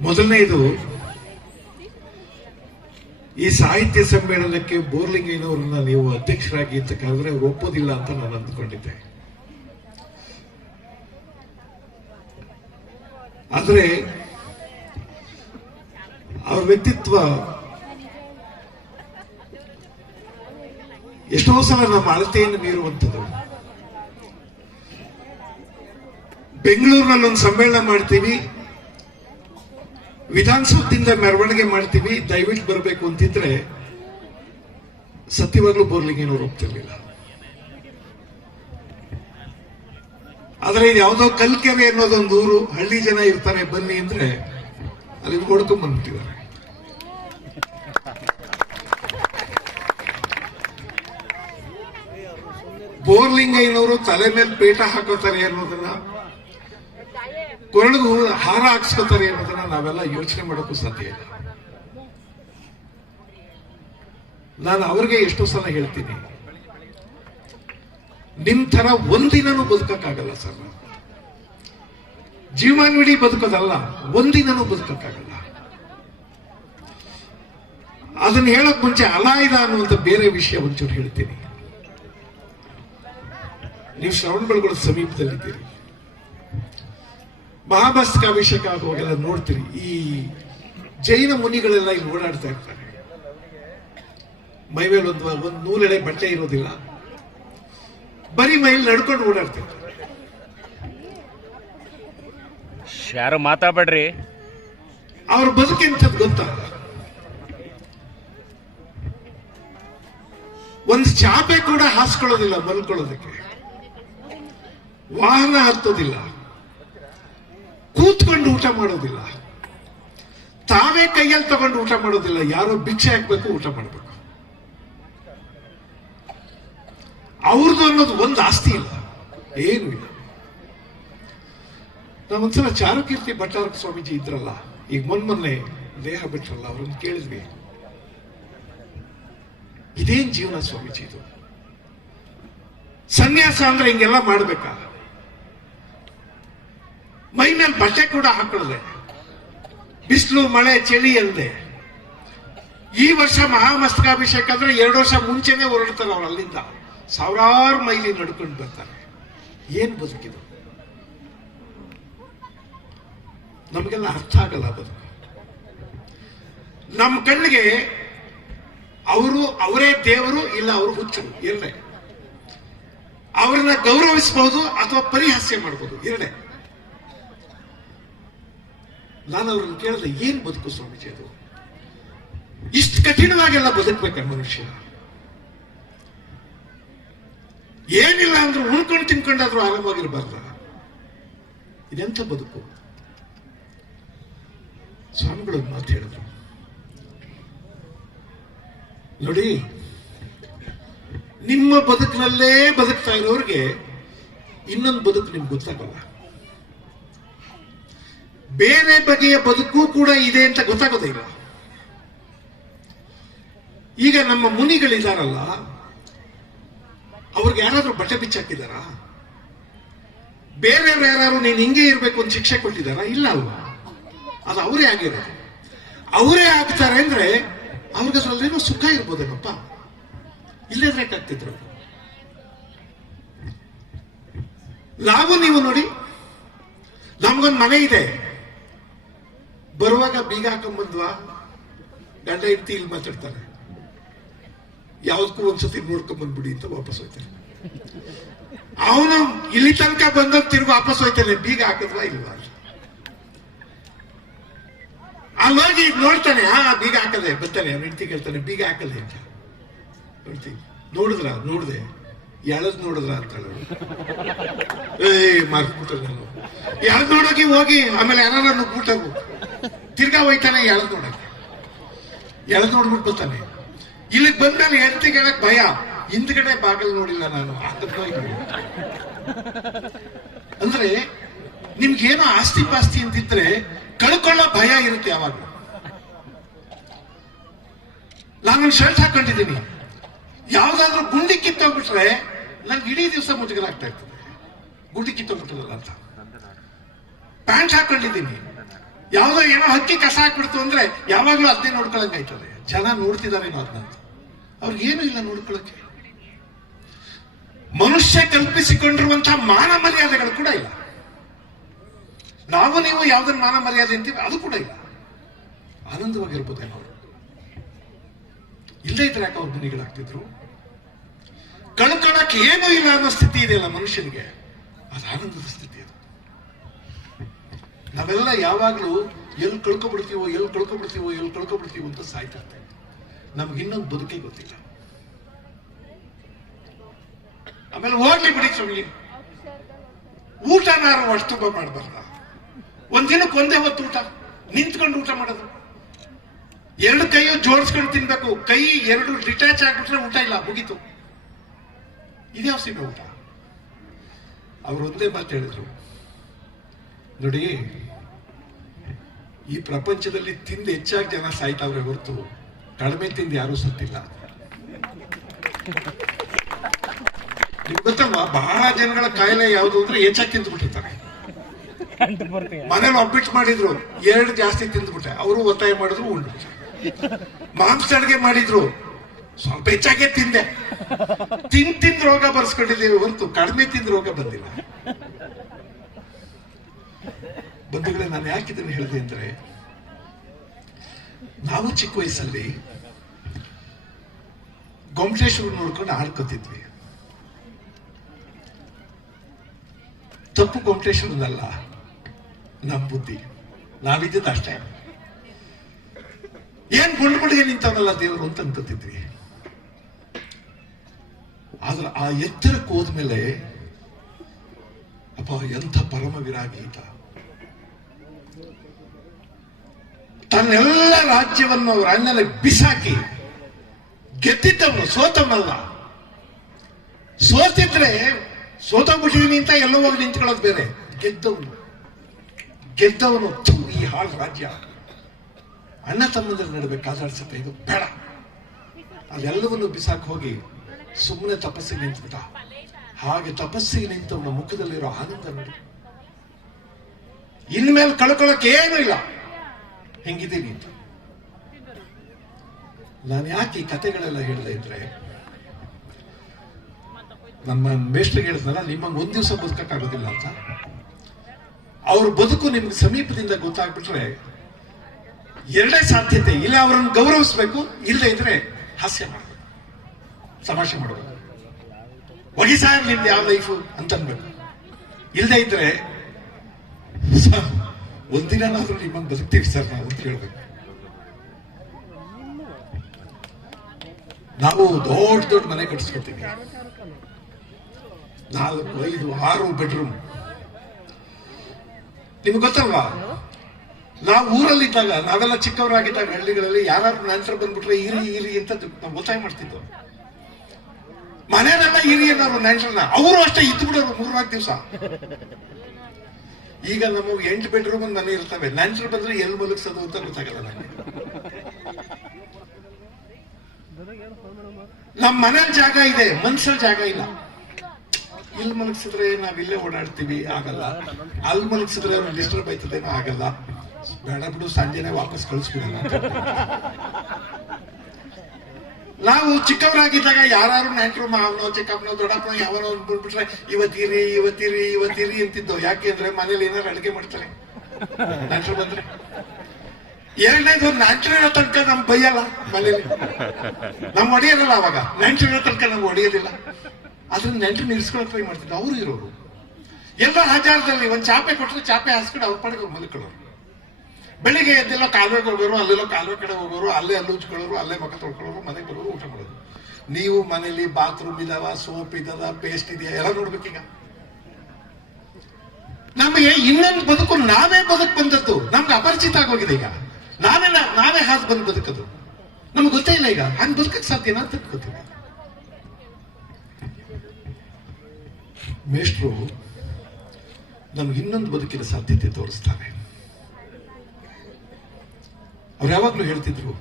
ಮೊದಲನೇದು, ಈ ಸಾಹಿತ್ಯ ಸಮ್ಮೇಳನಕ್ಕೆ ಬೋರ್ಲಿಂಗಯ್ಯನವರನ್ನ ನೀವು ಅಧ್ಯಕ್ಷರಾಗಿ ಅಂತ ಕರೆದ್ರೆ ಒಪ್ಪೋದಿಲ್ಲ ಅಂತ ನಾನು ಅಂದ್ಕೊಂಡಿದ್ದೆ. ಆದರೆ, ಅವ್ರ ವ್ಯಕ್ತಿತ್ವ ಎಷ್ಟೋ ಸಲ ನಮ್ಮ ಅಳತೆಯನ್ನು ಮೀರುವಂಥದ್ದು. ಬೆಂಗಳೂರಿನಲ್ಲಿ ಒಂದು ಸಮ್ಮೇಳನ ಮಾಡ್ತೀವಿ ವಿಧಾನಸೌಧದಿಂದ ಮೆರವಣಿಗೆ ಮಾಡ್ತೀವಿ, ದಯವಿಟ್ಟು ಬರಬೇಕು ಅಂತಿದ್ರೆ ಸತ್ಯವಾಗ್ಲೂ ಏನೋ ಒಪ್ತಿರ್ಲಿಲ್ಲ ಆದ್ರೆ ಇದು ಯಾವುದೋ ಕಲ್ಕೆರೆ ಅನ್ನೋದೊಂದು ಊರು, ಹಳ್ಳಿ ಜನ ಇರ್ತಾರೆ, ಬನ್ನಿ ಅಂದ್ರೆ ಅಲ್ಲಿ ಹೊಡ್ಕೊಂಡ್ ಬಂದ್ಬಿಟ್ಟಿದ್ದಾರೆ. ಬೋರ್ಲಿಂಗಯ್ಯನವರು ತಲೆ ಮೇಲೆ ಪೇಟ ಹಾಕೋತಾರೆ ಅನ್ನೋದನ್ನ ಕೊರಳಿಗೂ ಹಾರ ಹಾಕ್ಸ್ಕೊತಾರೆ ಅನ್ನೋದನ್ನ ನಾವೆಲ್ಲ ಯೋಚನೆ ಮಾಡೋಕ್ಕೂ ಸಾಧ್ಯ ಇಲ್ಲ. ನಾನು ಅವ್ರಿಗೆ ಎಷ್ಟೋ ಸಲ ಹೇಳ್ತೀನಿ. ನಿಮ್ ತರ ಒಂದಿನೂ ಬದುಕಕ್ಕಾಗಲ್ಲ ಸರ್ ನಾವು. ಬದುಕೋದಲ್ಲ ಒಂದಿನೂ ಬದುಕಕ್ಕಾಗಲ್ಲ. ಅದನ್ನ ಹೇಳಕ್ ಮುಂಚೆ ಅಲಾಯ್ದ ಅನ್ನುವಂಥ ಬೇರೆ ವಿಷಯ ಒಂಚೂರು ಹೇಳ್ತೀನಿ. ನೀವು ಶ್ರವಣ ಬೆಳಗೊಳ ಸಮೀಪದಲ್ಲಿದ್ದೀರಿ ಅಭಿಷೇಕ ಆಗುವಾಗೆಲ್ಲ ನೋಡ್ತೀರಿ. ಈ ಜೈನ ಮುನಿಗಳೆಲ್ಲ ಇಲ್ಲಿ ಓಡಾಡ್ತಾ ಇರ್ತಾರೆ. ಮೈ ಮೇಲೆ ಒಂದು ಒಂದು ನೂಲೆಡೆ ಬಟ್ಟೆ ಇರೋದಿಲ್ಲ. ಬರೀ ಮೈಲಿ ನಡ್ಕೊಂಡು ಓಡಾಡ್ತಿರ್ತಾರೆ ಯಾರು ಮಾತಾಡ್ಬೇಡ್ರಿ. ಅವ್ರ ಬದುಕೆಂಥದ್ದು ಗೊತ್ತ? ಒಂದು ಚಾಪೆ ಕೂಡ ಹಾಸ್ಕೊಳ್ಳೋದಿಲ್ಲ ಮಲ್ಕೊಳ್ಳೋದಕ್ಕೆ. ವಾಹನ ಹತ್ತೋದಿಲ್ಲ. ಕೂತ್ಕೊಂಡು ಊಟ ಮಾಡೋದಿಲ್ಲ. ತಾವೇ ಕೈಯಲ್ಲಿ ತಗೊಂಡು ಊಟ ಮಾಡೋದಿಲ್ಲ. ಯಾರೋ ಭಿಕ್ಷೆ ಹಾಕ್ಬೇಕು, ಊಟ ಮಾಡಬೇಕು. ಅವ್ರದ್ದು ಅನ್ನೋದು ಒಂದು ಆಸ್ತಿ ಇಲ್ಲ. ಏನು ಇಲ್ಲ. ನಾವೊಂದ್ಸಲ ಚಾರುಕೀರ್ತಿ ಭಟ್ಟಾರ ಸ್ವಾಮೀಜಿ ಇದ್ರಲ್ಲ, ಈಗ ಮೊನ್ನೆ ದೇಹ ಬಿಟ್ರಲ್ಲ, ಅವ್ರನ್ನ ಕೇಳಿದ್ವಿ. ಇದೇನ್ ಜೀವನ ಸ್ವಾಮೀಜಿ ಇದು? ಸನ್ಯಾಸ ಅಂದ್ರೆ ಹಿಂಗೆಲ್ಲ ಮಾಡ್ಬೇಕಾ? ಮೇಲೆ ಬಟ್ಟೆ ಕೂಡ ಹಾಕೊಳ್ಳದೆ ಬಿಸಿಲು, ಮಳೆ, ಚಳಿ ಅಲ್ಲದೆ. ಈ ವರ್ಷ ಮಹಾಮಸ್ತಕಾಭಿಷೇಕ ಅಂದ್ರೆ ಎರಡು ವರ್ಷ ಮುಂಚೆನೆ ಹೊರಡ್ತಾರೆ ಅವ್ರು ಅಲ್ಲಿಂದ. ಸಾವಿರಾರು ಮೈಲಿ ನಡ್ಕೊಂಡು ಬರ್ತಾರೆ. ಏನ್ ಬದುಕಿದು? ನಮಗೆಲ್ಲ ಅರ್ಥ ಆಗಲ್ಲ ಬದುಕು. ನಮ್ಮ ಕಣ್ಣಿಗೆ ಅವರು ಅವರೇ ದೇವರು, ಇಲ್ಲ ಅವರು ಹುಚ್ಚರು, ಎರಡೇ. ಅವ್ರನ್ನ ಗೌರವಿಸಬಹುದು ಅಥವಾ ಪರಿಹಾಸ್ಯ ಮಾಡಬಹುದು ಎರಡೇ. ನಾನು ಅವ್ರನ್ನ ಕೇಳಿದೆ, ಏನ್ ಬದುಕು ಸ್ವಾಮೀಜಿ ಅದು? ಇಷ್ಟು ಕಠಿಣವಾಗೆಲ್ಲ ಬದುಕ್ಬೇಕ ಮನುಷ್ಯ. ಏನಿಲ್ಲ ಅಂದ್ರೆ ಉಣ್ಕೊಂಡು ತಿನ್ಕೊಂಡಾದ್ರೂ ಆರಾಮಾಗಿರ್ಬಾರ್ದ. ಇದೆಂತ ಬದುಕು? ಸ್ವಾಮಿಗಳು ಮಾತು ಹೇಳಿದ್ರು. ನೋಡಿ, ನಿಮ್ಮ ಬದುಕಿನಲ್ಲೇ ಬದುಕ್ತಾ ಇರೋರಿಗೆ ಇನ್ನೊಂದು ಬದುಕು ನಿಮ್ಗೆ ಗೊತ್ತಾಗಲ್ಲ. ಬೇರೆ ಬಗೆಯ ಬದುಕು ಕೂಡ ಇದೆ ಅಂತ ಗೊತ್ತಾಗೋದೇ ಇಲ್ಲ. ಈಗ ನಮ್ಮ ಮುನಿಗಳಿದಾರಲ್ಲ, ಅವ್ರಿಗೆ ಯಾರಾದ್ರೂ ಬಟ್ಟೆ ಬಿಚ್ಚಾಕಿದಾರ? ಬೇರೆಯವ್ರು ಯಾರು ನೀನು ಹಿಂಗೆ ಇರಬೇಕು ಅಂತ ಶಿಕ್ಷೆ ಕೊಟ್ಟಿದಾರ? ಇಲ್ಲ ಅಲ್ವಾ? ಅದು ಅವರೇ ಆಗಿರೋದು. ಅವರೇ ಆಗ್ತಾರೆ ಅಂದ್ರೆ ಅವ್ರಿಗೆ ಏನೋ ಸುಖ ಇರ್ಬೋದೇನಪ್ಪ? ಇಲ್ಲದ್ರೆ ಆಗ್ತಿದ್ರು ನಾವು ನೀವು ನೋಡಿ. ನಮ್ಗೊಂದು ಮನೆ ಇದೆ. ಬರುವಾಗ ಬೀಗ ಹಾಕೊಂಡ್ಬಂದ್ವಾ ಗಂಡ ಹೆಂಡತಿ ಇಲ್ಲಿ ಮಾತಾಡ್ತಾರೆ. ಯಾವ್ದಕ್ಕೂ ಒಂದ್ಸತಿ ನೋಡ್ಕೊಂಡ್ ಬಂದ್ಬಿಡಿ ಅಂತ ವಾಪಸ್ ಹೋಯ್ತಾರೆ. ಅವನು ಇಲ್ಲಿ ತನಕ ಬಂದ ತಿರುಗಿ ವಾಪಸ್ ಹೋಯ್ತಾನೆ, ಬೀಗ ಹಾಕಿದ್ವಾ ಇಲ್ವಾ? ಅಲ್ಲೋಗಿ ನೋಡ್ತಾನೆ, ಆ ಬೀಗ ಹಾಕದೆ, ಬರ್ತಾನೆ, ಅವ್ನ ಹೆಂಡತಿ ಕೇಳ್ತಾನೆ, ಬೀಗ ಹಾಕದೆ ಅಂತ. ನೋಡ್ತೀನಿ. ನೋಡಿದ್ರ? ನೋಡ್ದೆ. ಎಳದ್ ನೋಡಿದ್ರ ಅಂತ ಏ ಮಾರ್ಕ್ಬಿಟ್ರೆ ನಾನು. ಎಳದ್ ನೋಡೋಕೆ ಹೋಗಿ, ಆಮೇಲೆ ಯಾರು ನುಗ್ಬಿಟ್ಟವು ತಿರ್ಗಾ ಹೋಯ್ತಾನೆ, ಎಳದ್ ನೋಡಕ್ಕೆ. ಎಳದ್ ನೋಡ್ಬಿಟ್ಟು ಬರ್ತಾನೆ. ಇಲ್ಲಿಗೆ ಬಂದ್ಮೇಲೆ ಹೆಂಡತಿ ಕೇಳಕ್ ಭಯ. ಹಿಂದ್ಗಡೆ ಬಾಗಿಲು ನೋಡಿಲ್ಲ ನಾನು. ಅಂದ್ರೆ ನಿಮ್ಗೇನೋ ಆಸ್ತಿ ಪಾಸ್ತಿ ಅಂತಿದ್ರೆ ಕಳ್ಕೊಳ್ಳೋ ಭಯ ಇರುತ್ತೆ ಯಾವಾಗ. ನಾನೊಂದು ಶರ್ಟ್ ಹಾಕೊಂಡಿದ್ದೀನಿ. ಯಾವ್ದಾದ್ರು ಗುಂಡಿ ಕಿತ್ತೋಗ್ಬಿಟ್ರೆ ನನ್ಗೆ ಇಡೀ ದಿವಸ ಮುಜುಗರ ಆಗ್ತಾ ಇರ್ತದೆ. ಗುಂಡಿ ಕಿತ್ತೋಗ್ಬಿಟ್ಟದಲ್ಲ ಅಂತ. ಪ್ಯಾಂಟ್ ಹಾಕೊಂಡಿದ್ದೀನಿ. ಯಾವ್ದೋ ಏನೋ ಹಕ್ಕಿ ಕಸ ಹಾಕ್ಬಿಡ್ತು ಅಂದ್ರೆ ಯಾವಾಗ್ಲೂ ಅದನ್ನೇ ನೋಡ್ಕೊಳಂಗಾಯ್ತದೆ ಜನ ನೋಡ್ತಿದ್ದಾರೆ ಅದನ್ನ ಅವ್ರಿಗೇನು ಇಲ್ಲ ನೋಡ್ಕೊಳಕ್ಕೆ. ಮನುಷ್ಯ ಕಲ್ಪಿಸಿಕೊಂಡಿರುವಂತಹ ಮಾನ ಮರ್ಯಾದೆಗಳು ಕೂಡ ಇಲ್ಲ. ನಾವು ನೀವು ಯಾವ್ದನ್ನ ಮಾನ ಮರ್ಯಾದೆ ಅಂತೀವಿ, ಅದು ಕೂಡ ಇಲ್ಲ. ಆನಂದವಾಗಿರ್ಬೋದೇನೋ ಅವರು. ಇಲ್ಲದೇ ಇದ್ರೆ ಯಾಕೆ ಅವ್ರ ಮನೆಗಳಾಗ್ತಿದ್ರು ಕಳ್ಕೊಳಕ್ಕೆ ಏನೂ ಇಲ್ಲ ಅನ್ನೋ ಸ್ಥಿತಿ ಇದೆಯಲ್ಲ ಮನುಷ್ಯನಿಗೆ. ಅದು ಆನಂದದ ಸ್ಥಿತಿ ಅದು. ನಾವೆಲ್ಲ ಯಾವಾಗಲೂ ಎಲ್ಲಿ ಕಳ್ಕೊಬಿಡ್ತೀವೋ ಎಲ್ಲಿ ಕಳ್ಕೊಬಿಡ್ತೀವೋ ಎಲ್ಲಿ ಕಳ್ಕೊಬಿಡ್ತೀವೋ ಅಂತ ಸಾಯ್ತಾ ಇರ್ತೇವೆ ನಮ್ಗೆ ಇನ್ನೊಂದು ಬದುಕೇ ಗೊತ್ತಿಲ್ಲ. ಆಮೇಲೆ ಹೋಗ್ಲಿ ಬಿಡಿ ಸುಮ್ಲಿ ಊಟನಾರು ಅಷ್ಟು ತುಂಬ ಮಾಡಬಾರ್ದ. ಒಂದಿನಕ್ಕೆ ಒಂದೇ ಹೊತ್ತು ಊಟ. ನಿಂತ್ಕೊಂಡು ಊಟ ಮಾಡೋದು. ಎರಡು ಕೈಯು ಜೋಡಿಸ್ಕೊಂಡು ತಿನ್ಬೇಕು. ಕೈ ಎರಡು ಡಿಟ್ಯಾಚ್ ಆಗ್ಬಿಟ್ರೆ ಊಟ ಇಲ್ಲ, ಮುಗೀತು. ಇದ್ಯಾವ ಸಿಗ ಊಟ? ಅವ್ರು ಒಂದೇ ಮಾತು ಹೇಳಿದ್ರು. ನೋಡಿ, ಈ ಪ್ರಪಂಚದಲ್ಲಿ ತಿಂದು ಹೆಚ್ಚಾಗಿ ಜನ ಸಾಯ್ತಾವ್ರೆ ಹೊರತು ಕಡಿಮೆ ತಿಂದು ಯಾರೂ ಸತ್ತಿಲ್ಲ. ಗೊತ್ತಲ್ವಾ ಬಹಳ ಜನಗಳ ಕಾಯಿಲೆ ಯಾವುದು ಅಂದ್ರೆ ಹೆಚ್ಚಾಗಿ ತಿಂದ್ಬಿಟ್ಟಿರ್ತಾರೆ. ಮನೇಲಿ ಒಬ್ಬಿಟ್ಟು ಮಾಡಿದ್ರು, ಎರಡು ಜಾಸ್ತಿ ತಿಂದ್ಬಿಟ್ಟೆ, ಅವರು ಒತ್ತಾಯ ಮಾಡಿದ್ರು ಉಂಡು ಮಾಂಸ ಅಡುಗೆ ಮಾಡಿದ್ರು, ಸ್ವಲ್ಪ ಹೆಚ್ಚಾಗೆ ತಿಂದೆ. ತಿನ್ ತಿಂದ್ ರೋಗ ಬರ್ಸ್ಕೊಂಡಿದ್ದೀವಿ ಹೊರತು, ಕಡಿಮೆ ತಿಂದ್ ರೋಗ ಬಂದಿಲ್ಲ. ಬಂಧುಗಳೇ, ನಾನು ಯಾಕೆ ಇದನ್ನು ಹೇಳಿದೆ ಅಂದ್ರೆ, ನಾವು ಚಿಕ್ಕ ವಯಸ್ಸಲ್ಲಿ ಗೊಮಟೇಶ್ವರ ನೋಡ್ಕೊಂಡು ಆಡ್ಕೋತಿದ್ವಿ. ತಪ್ಪು ಗೊಮಟೇಶ್ವರದಲ್ಲ ನಮ್ಮ ಬುದ್ಧಿ. ನಾವಿದ್ದಿದ್ದು ಅಷ್ಟೇ. ಏನ್ ಗುಂಡ್ಗುಡಿಗೆ ನಿಂತವನಲ್ಲ ದೇವರು ಅಂತ ಅನ್ಕೋತಿದ್ವಿ. ಆದ್ರೆ ಆ ಎತ್ತರಕ್ಕೆ ಹೋದ್ಮೇಲೆ, ಅಪ್ಪ ಎಂಥ ಪರಮ ವಿರಾಗಿ ತನ್ನೆಲ್ಲ ರಾಜ್ಯವನ್ನು ಅವರ ಅಣ್ಣನ ಬಿಸಾಕಿ ಗೆದ್ದಿದ್ದವನು, ಸೋತವನಲ್ಲ. ಸೋತಿದ್ರೆ ಸೋತೋಗ್ಬಿಟ್ಟಿದೀನಿ ಅಂತ ಎಲ್ಲೋ ಹೋಗಿ ನಿಂತ್ಕೊಳ್ಳೋದು ಬೇರೆ. ಗೆದ್ದವನು. ಗೆದ್ದವನು ಈ ಹಾಳು ರಾಜ್ಯ. ಅಣ್ಣ ತಮ್ಮಂದ್ರೆ ನಡುವೆ ಕಾದಾಡ್ಸುತ್ತೆ, ಇದು ಬೇಡ. ಅದೆಲ್ಲವನ್ನು ಬಿಸಾಕ್ ಹೋಗಿ ಸುಮ್ಮನೆ ತಪಸ್ಸಿಗೆ ನಿಂತ್ಬಿಟ್ಟ. ಹಾಗೆ ತಪಸ್ಸಿಗೆ ನಿಂತವನ ಮುಖದಲ್ಲಿರೋ ಆನಂದ ನೋಡಿ. ಇನ್ಮೇಲೆ ಕಳ್ಕೊಳ್ಳೋಕೆ ಏನೂ ಇಲ್ಲ. ಹೆಂಗಿದ್ದೀನಿ ನಾನು ಯಾಕೆ ಈ ಕಥೆಗಳೆಲ್ಲ ಹೇಳ್ದೆ ಇದ್ರೆ, ನಮ್ಮ ಮೇಷ್ಟ್ರಿಗೆ ಹೇಳಿದ್ನಲ್ಲ ನಿಮ್ಮಂಗೆ ಒಂದ್ ದಿವಸ ಬದುಕಕ್ಕಾಗೋದಿಲ್ಲ ಅಂತ. ಅವ್ರ ಬದುಕು ನಿಮ್ಗೆ ಸಮೀಪದಿಂದ ಗೊತ್ತಾಗ್ಬಿಟ್ರೆ, ಎರಡೇ ಸಾಧ್ಯತೆ, ಇಲ್ಲ ಅವರನ್ನು ಗೌರವಿಸ್ಬೇಕು ಇಲ್ಲದೆ ಇದ್ರೆ ಹಾಸ್ಯ ಮಾಡಬೇಕು, ತಮಾಷೆ ಮಾಡಬೇಕು. ಒಗಿ ನಿಮ್ದು ಯಾವ ಲೈಫು ಅಂತನ್ಬೇಕು ಇಲ್ಲದೆ ಇದ್ರೆ ಒಂದಿನಾದ್ರೂ ನಿಮ್ಮಂಗೆ ಬದುಕ್ತೀವಿ ಸರ್ ನಾವು ಅಂತ ಹೇಳ್ಬೇಕು. ನಾವು ದೊಡ್ಡ ದೊಡ್ಡ ಮನೆ ಕಟ್ಟಿಸ್ಕೊಳ್ತೀವಿ ನಾಲ್ಕು, ಐದು, ಆರು ಬೆಡ್ರೂಮ್ ನಿಮ್ಗೆ ಗೊತ್ತಲ್ವಾ? ನಾವು ಊರಲ್ಲಿದ್ದಾಗ, ನಾವೆಲ್ಲ ಚಿಕ್ಕವರಾಗಿದ್ದಾಗ ಹಳ್ಳಿಗಳಲ್ಲಿ ಯಾರಾದ್ರೂ ನಂತರ ಬಂದ್ಬಿಟ್ರೆ ಇರಿ ಇರಿ ಅಂತ ನಾವು ಒತ್ತಾಯ ಮಾಡ್ತಿದ್ವು ಮನೆಯಲ್ಲೆಲ್ಲ ಇರಿ ಅನ್ನೋರು ನೆಂಟರನ್ನ ಅವರು ಅಷ್ಟೇ ಇದ್ದು ಬಿಡೋರು ಮೂರ್ನಾಲ್ಕು ದಿವಸ. ಈಗ ನಮಗೆ ಎಂಟು ಬೆಡ್ರೂಮ್ ಮನೆ ಇರ್ತವೆ. ನೆಂಟ್ರು ಬಂದ್ರೆ ಎಲ್ಲಿ ಮಲಗಿಸೋದು ಅಂತ ಗೊತ್ತಾಗಲ್ಲ ನನಗೆ ನಮ್ಮ ಮನೇಲಿ ಜಾಗ ಇದೆ. ಮನ್ಸಲ್ಲಿ ಜಾಗ ಇಲ್ಲ. ಇಲ್ಲಿ ಮಲಗಿಸಿದ್ರೆ ನಾವ್ ಇಲ್ಲೇ ಓಡಾಡ್ತೀವಿ, ಆಗಲ್ಲ. ಅಲ್ಲಿ ಮಲಗಿಸಿದ್ರೆ ಡಿಸ್ಟರ್ಬ್ ಆಯ್ತದೇನೋ, ಆಗಲ್ಲ. ಬೇಡ ಬಿಡು, ಸಂಜೆನೆ ವಾಪಸ್ ಕಳಿಸ್ಬಿಡೋಣ ಅಂತ. ನಾವು ಚಿಕ್ಕವರಾಗಿದ್ದಾಗ ಯಾರು ನೆಂಟರು ಮಾವನೋ ಚಿಕ್ಕಪ್ಪನೋ, ದೊಡ್ಡಪ್ಪನೋ, ಯಾವನೋ ಒಂದ್ ಬಂದ್ಬಿಟ್ರೆ, ಇವತ್ತಿರಿ ಇವತ್ತಿರಿ ಇವತ್ತಿರಿ ಅಂತಿದ್ದೋ. ಯಾಕೆ ಅಂದ್ರೆ ಮನೇಲಿ ಏನಾರು ಅಡುಗೆ ಮಾಡ್ತಾರೆ. ನೆಂಟರು ಬಂದ್ರೆ. ಎರಡನೇದು ಇರೋ ತನಕ ನಮ್ ಬೈಯಲ್ಲ ಮನೇಲಿ. ನಮ್ ಹೊಡೆಯೋದಿಲ್ಲ ಅವಾಗ. ನೆಂಟರಿರೋ ತನಕ ನಮ್ಗೆ ಹೊಡೆಯೋದಿಲ್ಲ ಅದ್ರ ನೆಂಟರು ನಿಲ್ಸ್ಕೊಳಕ್ ಟ್ರೈ ಮಾಡ್ತಿದ್ದೆ ಅವರು ಇರೋರು. ಎಲ್ಲ ಹಜಾರದಲ್ಲಿ ಒಂದು ಚಾಪೆ ಕೊಟ್ಟರೆ ಚಾಪೆ ಹಾಸ್ಕೊಂಡು ಅವ್ರ ಪಾಡಿಗೆ ಮಲ್ಕೊಳ್ಳೋರು. ಬೆಳಿಗ್ಗೆ ಎದ್ದೆಲ್ಲ ಕಾಲುವೆ ಹೋಗೋರು, ಅಲ್ಲೆಲ್ಲ ಕಾಲುವೆ ಕಡೆ ಹೋಗೋರು, ಅಲ್ಲೇ ಅಲ್ಲಿ ಉಚ್ಕೊಳ್ಳೋರು ಅಲ್ಲೇ ಮಕ್ಕ ತೊಳ್ಕೊಳ್ಳೋರು, ಮನೆಗೆ ಬರೋರು, ಊಟ ಮಾಡೋದು. ನೀವು ಮನೇಲಿ ಬಾತ್ರೂಮ್ ಇದಾವ ಸೋಪ್ ಇದ್ದಾವ ಪೇಸ್ಟ್ ಇದೆಯಾ, ಎಲ್ಲ ನೋಡ್ಬೇಕೀಗ. ನಮಗೆ ಇನ್ನೊಂದು ಬದುಕು, ನಾವೇ ಬದುಕು ಬಂದದ್ದು, ನಮ್ಗೆ ಅಪರಿಚಿತ ಆಗೋಗಿದೆ ಈಗ. ನಾವೇ ನಾವೇ ಹಾಸ್ ಬಂದು ಬದುಕದು. ನಮ್ಗೆ ಗೊತ್ತೇ ಇಲ್ಲ ಈಗ, ಹಂಗೆ ಬದುಕಕ್ಕೆ ಸಾಧ್ಯನಾ ಅಂತ ಗೊತ್ತಿಲ್ಲ ಮೇಷ್ಟ್ರು ನಮ್ಗೆ ಇನ್ನೊಂದು ಬದುಕಿನ ಸಾಧ್ಯತೆ ತೋರಿಸ್ತಾರೆ. ಅವ್ರು ಯಾವಾಗ್ಲೂ ಹೇಳ್ತಿದ್ರು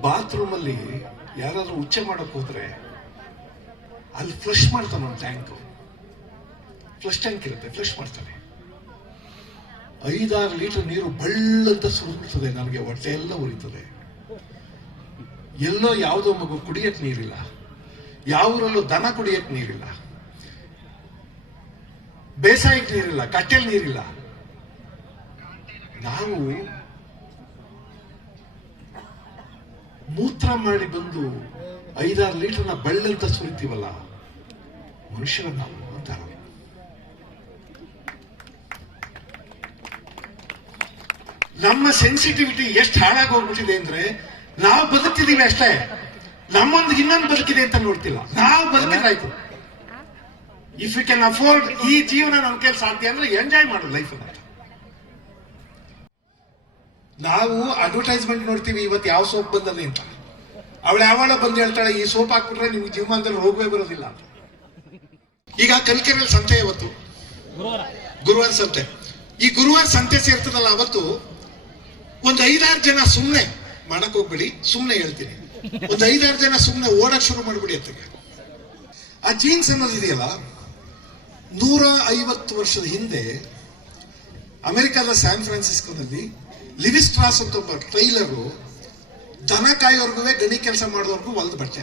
ಬಾತ್ರೂಮ್ ಅಲ್ಲಿ ಯಾರಾದ್ರೂ ಉಚ್ಚೆ ಮಾಡಕ್ ಹೋದ್ರೆ ಅಲ್ಲಿ ಫ್ಲಶ್ ಮಾಡ್ತಾನೆ ಒಂದು ಟ್ಯಾಂಕ್ ಫ್ಲಶ್ ಟ್ಯಾಂಕ್ ಇರುತ್ತೆ ಫ್ಲಶ್ ಮಾಡ್ತಾನೆ. ಐದಾರು ಲೀಟರ್ ನೀರು ಬಳ್ಳಂತ ಸುರಿತದೆ ನನಗೆ, ಹೊಟ್ಟೆ ಎಲ್ಲ ಉರಿತದೆ. ಎಲ್ಲೋ ಯಾವುದೋ ಮಗು ಕುಡಿಯಕ್ ನೀರಿಲ್ಲ. ಯಾವೂರಲ್ಲೂ ದನ ಕುಡಿಯಕ್ ನೀರಿಲ್ಲ. ಬೇಸಾಯಕ್ಕೆ ನೀರಿಲ್ಲ, ಕಟ್ಟೆಲ್ ನೀರಿಲ್ಲ. ನಾವು ಮೂತ್ರ ಮಾಡಿ ಬಂದು ಐದಾರು ಲೀಟರ್ನ ಬಳ್ಳಂತ ಸುರಿತೀವಲ್ಲ ಮನುಷ್ಯರ ನಾವು ಅಂತಾರೆ. ನಮ್ಮ ಸೆನ್ಸಿಟಿವಿಟಿ ಎಷ್ಟು ಹಾಳಾಗಿ ಹೋಗ್ಬಿಟ್ಟಿದೆ ಅಂದ್ರೆ, ನಾವು ಬದುಕ್ತಿದ್ದೀವಿ ಅಷ್ಟೇ. ನಮ್ಮೊಂದು ಇನ್ನೊಂದು ಬದುಕಿದೆ ಅಂತ ನೋಡ್ತಿಲ್ಲ. ನಾವು ಬದುಕಿದ್ರಾಯ್ತು ಇಫ್ ಯು ಕ್ಯಾನ್ ಅಫೋರ್ಡ್ ಈ ಜೀವನ ನಮ್ಮ ಕೇಳಿ ಸಾಧ್ಯ ಅಂದ್ರೆ ಎಂಜಾಯ್ ಮಾಡು ಲೈಫ್ ನಾವು ಅಡ್ವರ್ಟೈಸ್ಮೆಂಟ್ ನೋಡ್ತೀವಿ ಇವತ್ತು ಯಾವ ಸೋಪ್ ಬಂದಲ್ಲಿ ಅಂತ. ಅವಳು ಯಾವಳ ಬಂದು ಹೇಳ್ತಾಳೆ ಈ ಸೋಪ್ ಹಾಕ್ಬಿಟ್ರೆ ನಿಮ್ಗೆ ಜೀವಮಾನದಲ್ಲಿ ರೋಗವೇ ಬರೋದಿಲ್ಲ. ಈಗ ಕಲಿಕೆರೆಯಲ್ಲಿ ಸಂತೆ ಇವತ್ತು. ಗುರುವಾರ. ಸಂತೆ. ಈ ಗುರುವಾರ ಸಂತೆ ಸೇರ್ತದಲ್ಲ ಅವತ್ತು ಒಂದು ಐದಾರು ಜನ ಸುಮ್ಮನೆ ಮಾಡಕ್ ಹೋಗ್ಬೇಡಿ ಸುಮ್ಮನೆ ಹೇಳ್ತೀನಿ. ಒಂದು ಐದಾರು ಜನ ಸುಮ್ಮನೆ ಓಡಕ್ ಶುರು ಮಾಡ್ಬಿಡಿ ಅತ್ತಗೆ. ಆ ಜೀನ್ಸ್ ಅನ್ನೋದು ಇದೆಯಲ್ಲ ನೂರ ಐವತ್ತು ವರ್ಷದ ಹಿಂದೆ ಅಮೆರಿಕದ ಸ್ಯಾನ್ ಫ್ರಾನ್ಸಿಸ್ಕೋದಲ್ಲಿ ಲಿವಿಸ್ಟ್ರಾಸ್ ಅಂತ ಒಬ್ಬ ಟ್ರೈಲರು ದನ ಕಾಯೋರ್ಗುವೆ ಗಣಿ ಕೆಲಸ ಮಾಡೋರ್ಗು ಹೊಲ್ದು ಬಟ್ಟೆ